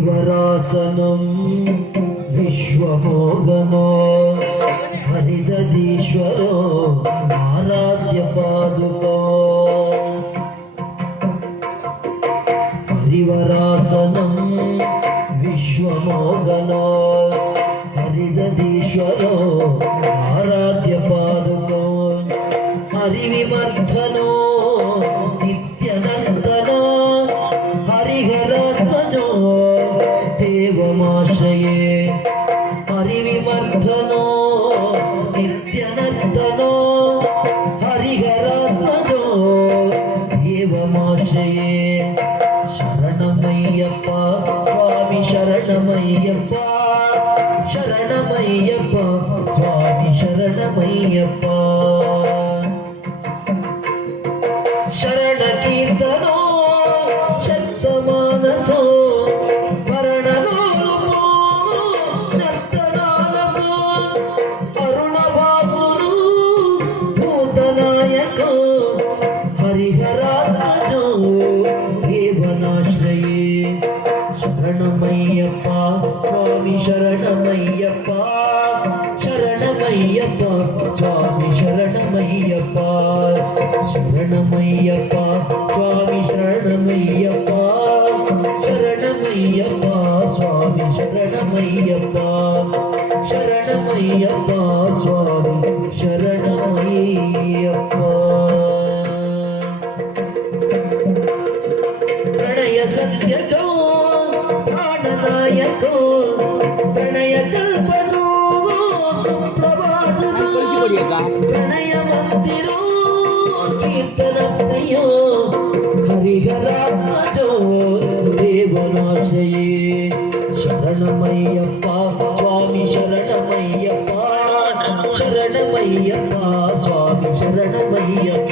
హరివరాసనం విశ్వమోగనో హరిదీశ్వరో ఆరాధ్య పాదుకో హరివరాసనం విశ్వమోగనో హరిదీశ్వరో ఆరాధ్య పాదుకో హరివిమర్ధనో నిత్యనందనో హరిహరాత్మజో దేవమాశ్రయే హరివిమర్ధనో నిత్యనందనో హరిహరాత్మజో దేవమాశ్రయే శరణమయ్యప్ప స్వామి శరణమయ్యప్ప శరణమయ్యప్ప స్వామి శరణమయ్యప్ప శరణ కీర్తనో శక్తమానసో భరణలోలుపో నర్తనాలసో అరుణభాసురు భూతనాయకో హరిహరాత్మజో దేవనాశ్రయే శరణమయ్యప్ప స్వామి శరణమయ్యప్ప శరణమయ్యప్ప స్వామి శరణమయ్యప్ప శరణమయ్యప్ప స్వామి శరణమయ్యప్ప శరణమయ్యప్ప స్వామి శరణమయ్యప్ప శరణమయ్యప్ప స్వామి శరణమయ్యప్ప ప్రణయ సత్యకో ప్రాణనాయకో ప్రణయ కల్పగో సుప్రభాతో ప్రణయ మందిరో కీర్తనమయ్యో హరిహరాత్మజో దేవనాశయే శరణమయ్యప్ప స్వామి శరణమయ్యప్ప శరణమయ్యప్ప స్వామి శరణమయ్యప్ప